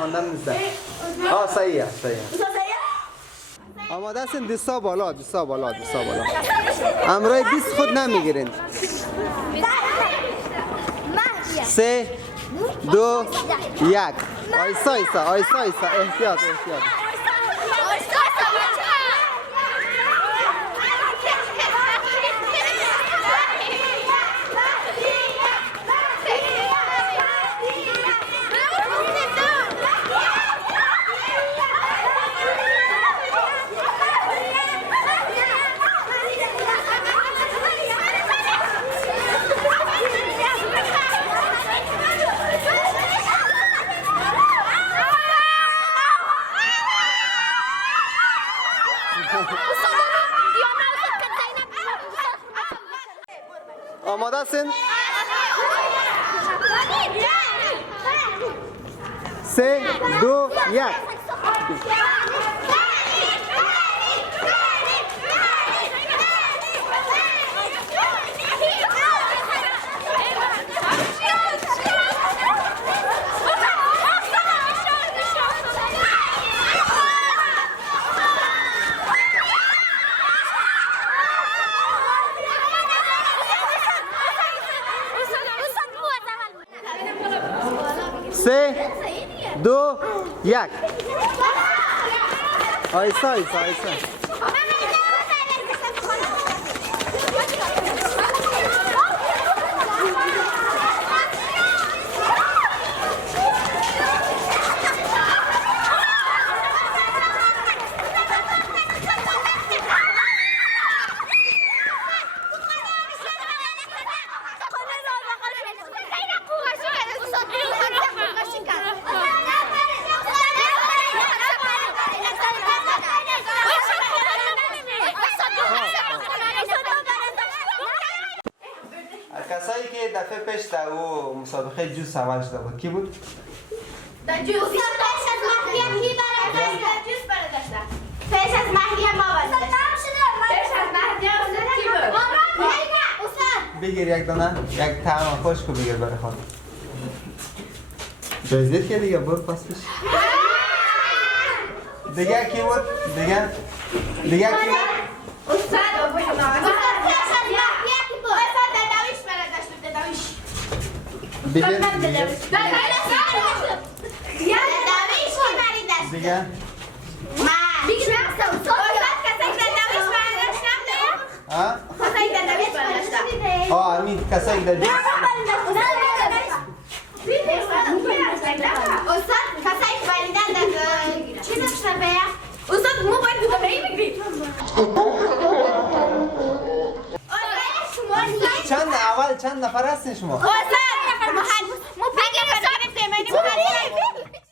خواندن نیست. صحیح است. آماده هستین؟ دوستا بالا. امرای 20 خود نمیگیرین. 3 2 1 آیسا احتیاط. آماده هستین؟ 3 2 1 3 2 1 آیسا کسایی که دفعه پیش در او مسابقه جوس عمل شده بود کی بود؟ در جوس پیش از مهریه کی برای جوس برداشته؟ پیش از مهریه ما برداشته. پیش از مهریه کی بود؟ استاد بگیر یک دانه یک طعم خوش کو بگیر برای خانم. جایزیت که دیگه برو پس پیش. دیگه کی بود؟ دیگه کی بود؟ استاد دیگه دیگه امید کسایی که در چند نفر هستین شما؟ ما